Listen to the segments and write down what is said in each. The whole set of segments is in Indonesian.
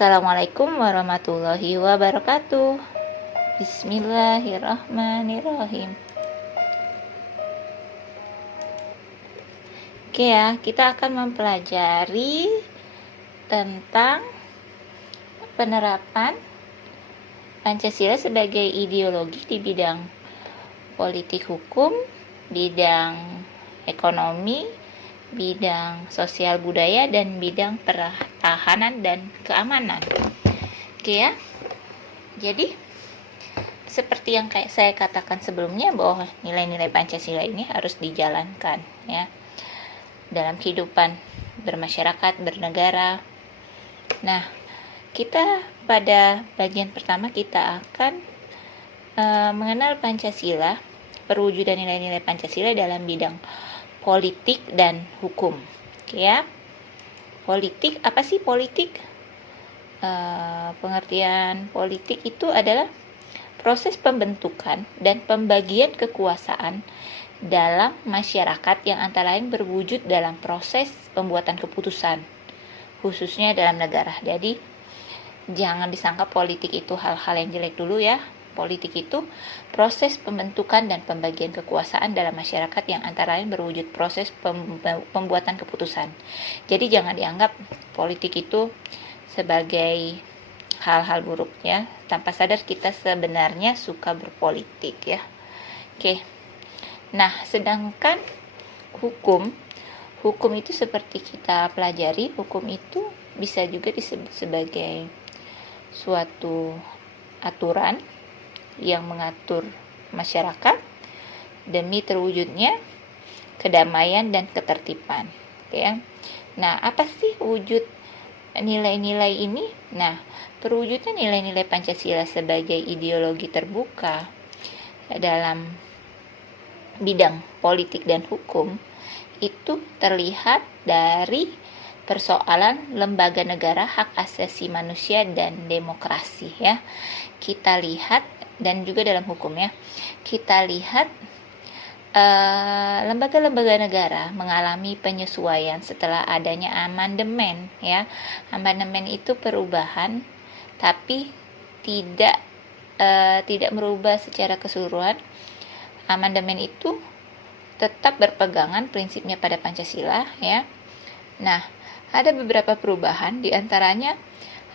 Assalamualaikum warahmatullahi wabarakatuh. Bismillahirrahmanirrahim. Oke ya, kita akan mempelajari tentang penerapan Pancasila sebagai ideologi di bidang politik hukum, bidang ekonomi, bidang sosial budaya, dan bidang pertahanan dan keamanan. Oke ya. Jadi seperti yang saya katakan sebelumnya, bahwa nilai-nilai Pancasila ini harus dijalankan ya dalam kehidupan bermasyarakat, bernegara. Nah, kita pada bagian pertama kita akan mengenal Pancasila, perwujudan nilai-nilai Pancasila dalam bidang politik dan hukum. Oke ya. Politik, apa sih politik? Pengertian politik itu adalah proses pembentukan dan pembagian kekuasaan dalam masyarakat yang antara lain berwujud dalam proses pembuatan keputusan, khususnya dalam negara. Jadi jangan disangka politik itu hal-hal yang jelek dulu ya. Politik itu proses pembentukan dan pembagian kekuasaan dalam masyarakat yang antara lain berwujud proses pembuatan keputusan. Jadi jangan dianggap politik itu sebagai hal-hal buruk ya. Tanpa sadar kita sebenarnya suka berpolitik ya. Oke. Nah, sedangkan hukum itu seperti kita pelajari, hukum itu bisa juga disebut sebagai suatu aturan yang mengatur masyarakat demi terwujudnya kedamaian dan ketertiban. Ya. Nah, apa sih wujud nilai-nilai ini? Nah, perwujudan nilai-nilai Pancasila sebagai ideologi terbuka dalam bidang politik dan hukum itu terlihat dari persoalan lembaga negara, hak asasi manusia, dan demokrasi ya. Kita lihat, dan juga dalam hukum ya, kita lihat lembaga-lembaga negara mengalami penyesuaian setelah adanya amandemen ya. Amandemen itu perubahan, tapi tidak merubah secara keseluruhan. Amandemen itu tetap berpegangan prinsipnya pada Pancasila ya. Nah, ada beberapa perubahan, diantaranya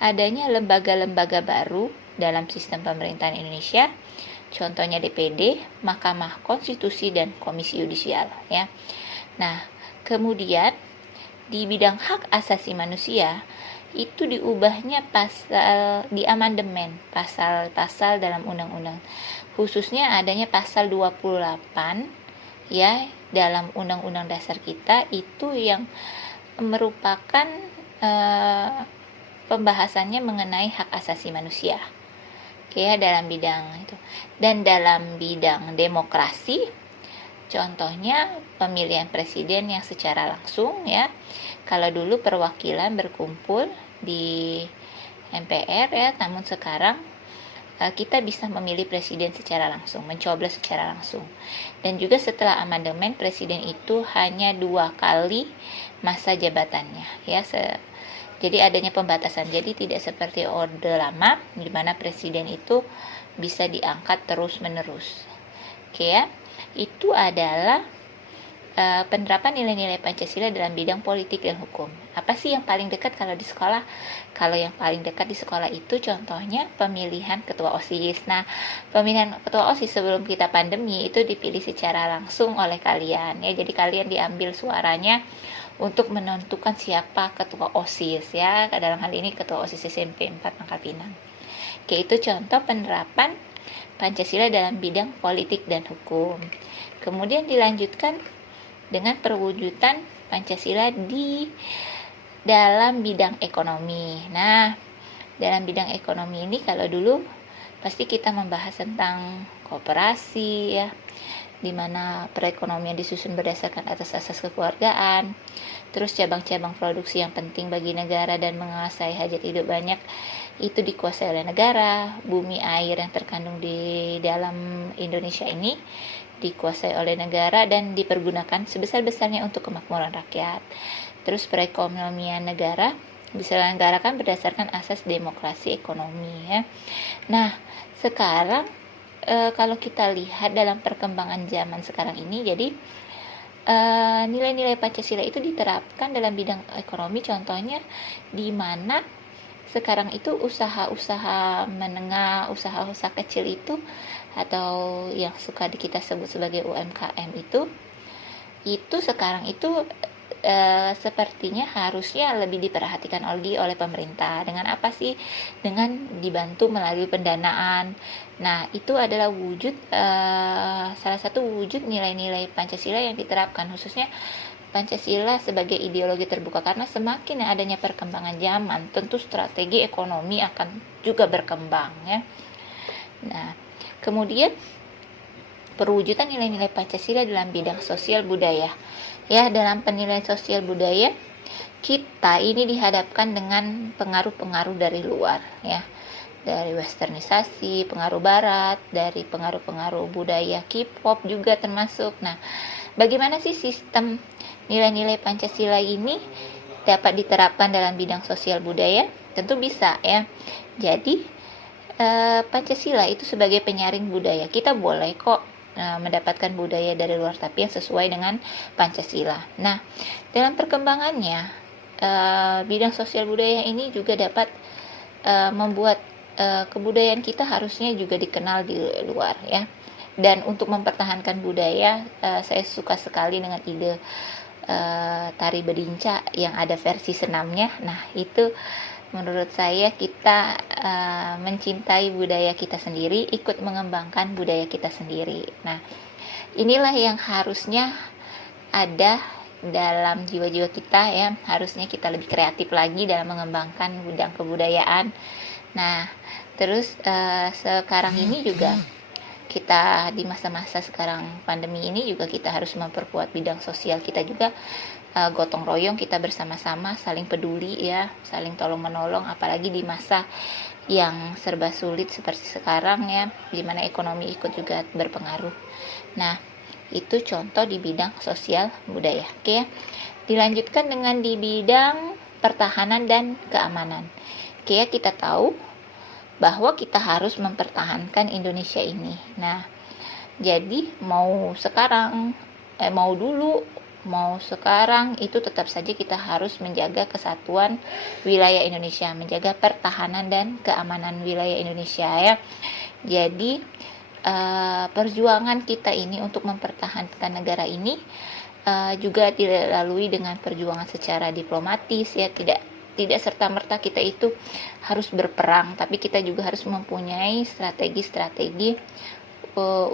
adanya lembaga-lembaga baru dalam sistem pemerintahan Indonesia, contohnya DPD, Mahkamah Konstitusi, dan Komisi Yudisial ya. Nah, kemudian di bidang hak asasi manusia itu diubahnya pasal di amandemen, pasal-pasal dalam undang-undang, khususnya adanya pasal 28 ya dalam undang-undang dasar kita, itu yang merupakan pembahasannya mengenai hak asasi manusia. Oke ya, dalam bidang itu. Dan dalam bidang demokrasi, contohnya pemilihan presiden yang secara langsung ya. Kalau dulu perwakilan berkumpul di MPR ya, namun sekarang kita bisa memilih presiden secara langsung, mencoblos secara langsung. Dan juga setelah amandemen, presiden itu hanya 2 kali masa jabatannya ya. Jadi adanya pembatasan, jadi tidak seperti orde lama di mana presiden itu bisa diangkat terus-menerus. Oke ya, itu adalah penerapan nilai-nilai Pancasila dalam bidang politik dan hukum. Apa sih yang paling dekat kalau di sekolah? Kalau yang paling dekat di sekolah itu contohnya pemilihan ketua OSIS. Nah, pemilihan ketua OSIS sebelum kita pandemi itu dipilih secara langsung oleh kalian ya. Jadi kalian diambil suaranya untuk menentukan siapa ketua OSIS ya. Dalam hal ini ketua OSIS SMP 4 Pangkal Pinang. Oke, itu contoh penerapan Pancasila dalam bidang politik dan hukum. Kemudian dilanjutkan dengan perwujudan Pancasila di dalam bidang ekonomi. Nah, dalam bidang ekonomi ini kalau dulu pasti kita membahas tentang koperasi ya, di mana perekonomian disusun berdasarkan atas asas kekeluargaan. Terus cabang-cabang produksi yang penting bagi negara dan menguasai hajat hidup banyak itu dikuasai oleh negara. Bumi air yang terkandung di dalam Indonesia ini dikuasai oleh negara dan dipergunakan sebesar-besarnya untuk kemakmuran rakyat. Terus perekonomian negara diselenggarakan berdasarkan asas demokrasi ekonomi ya. Nah, sekarang kalau kita lihat dalam perkembangan zaman sekarang ini, jadi nilai-nilai Pancasila itu diterapkan dalam bidang ekonomi, contohnya di mana sekarang itu usaha-usaha menengah, usaha-usaha kecil itu, atau yang suka kita sebut sebagai UMKM itu sekarang itu sepertinya harusnya lebih diperhatikan oleh pemerintah. Dengan apa sih? Dengan dibantu melalui pendanaan. Nah, itu adalah wujud salah satu wujud nilai-nilai Pancasila yang diterapkan, khususnya Pancasila sebagai ideologi terbuka, karena semakin adanya perkembangan zaman, tentu strategi ekonomi akan juga berkembang ya. Nah, kemudian perwujudan nilai-nilai Pancasila dalam bidang sosial budaya. Ya, dalam penilaian sosial budaya, kita ini dihadapkan dengan pengaruh-pengaruh dari luar ya. Dari westernisasi, pengaruh barat, dari pengaruh-pengaruh budaya K-pop juga termasuk. Nah, bagaimana sih sistem nilai-nilai Pancasila ini dapat diterapkan dalam bidang sosial budaya? Tentu bisa ya. Jadi Pancasila itu sebagai penyaring budaya. Kita boleh kok mendapatkan budaya dari luar, tapi yang sesuai dengan Pancasila. Nah, dalam perkembangannya bidang sosial budaya ini juga dapat membuat kebudayaan kita harusnya juga dikenal di luar ya. Dan untuk mempertahankan budaya, saya suka sekali dengan ide tari bedinca yang ada versi senamnya. Nah, itu menurut saya kita mencintai budaya kita sendiri, ikut mengembangkan budaya kita sendiri. Nah, inilah yang harusnya ada dalam jiwa-jiwa kita ya. Harusnya kita lebih kreatif lagi dalam mengembangkan bidang kebudayaan. Nah, terus sekarang ini juga kita di masa-masa sekarang pandemi ini juga kita harus memperkuat bidang sosial kita juga, gotong royong, kita bersama-sama saling peduli ya, saling tolong menolong, apalagi di masa yang serba sulit seperti sekarang ya, di mana ekonomi ikut juga berpengaruh. Nah, itu contoh di bidang sosial budaya. Oke ya. Dilanjutkan dengan di bidang pertahanan dan keamanan. Oke ya, kita tahu bahwa kita harus mempertahankan Indonesia ini. Nah, jadi mau sekarang, mau dulu, mau sekarang, itu tetap saja kita harus menjaga kesatuan wilayah Indonesia, menjaga pertahanan dan keamanan wilayah Indonesia ya. Jadi perjuangan kita ini untuk mempertahankan negara ini juga dilalui dengan perjuangan secara diplomatis ya, tidak serta-merta kita itu harus berperang, tapi kita juga harus mempunyai strategi-strategi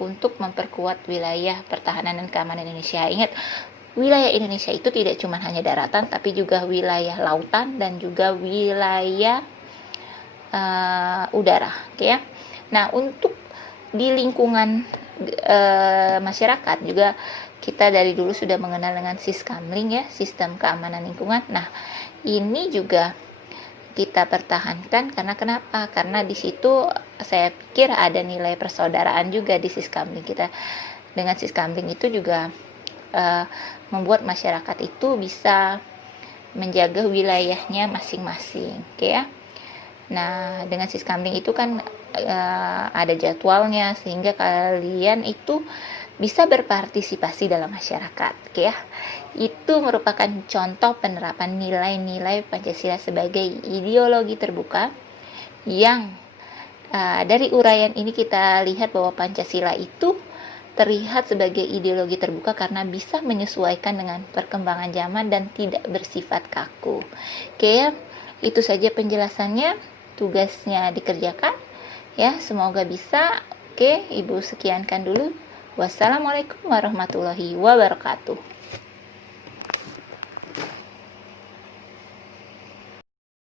untuk memperkuat wilayah pertahanan dan keamanan Indonesia. Ingat, wilayah Indonesia itu tidak cuma hanya daratan, tapi juga wilayah lautan dan juga wilayah udara. Oke ya. Nah, untuk di lingkungan masyarakat juga kita dari dulu sudah mengenal dengan Siskamling ya, sistem keamanan lingkungan. Nah, ini juga kita pertahankan karena kenapa? Karena di situ saya pikir ada nilai persaudaraan juga di Siskamling. Kita dengan Siskamling itu juga membuat masyarakat itu bisa menjaga wilayahnya masing-masing, oke ya. Nah, dengan Siskamling itu kan ada jadwalnya sehingga kalian itu bisa berpartisipasi dalam masyarakat, oke ya. Itu merupakan contoh penerapan nilai-nilai Pancasila sebagai ideologi terbuka yang dari uraian ini kita lihat bahwa Pancasila itu terlihat sebagai ideologi terbuka karena bisa menyesuaikan dengan perkembangan zaman dan tidak bersifat kaku. Oke ya, itu saja penjelasannya, tugasnya dikerjakan ya, semoga bisa. Oke, Ibu sekiankan dulu. Wassalamualaikum warahmatullahi wabarakatuh.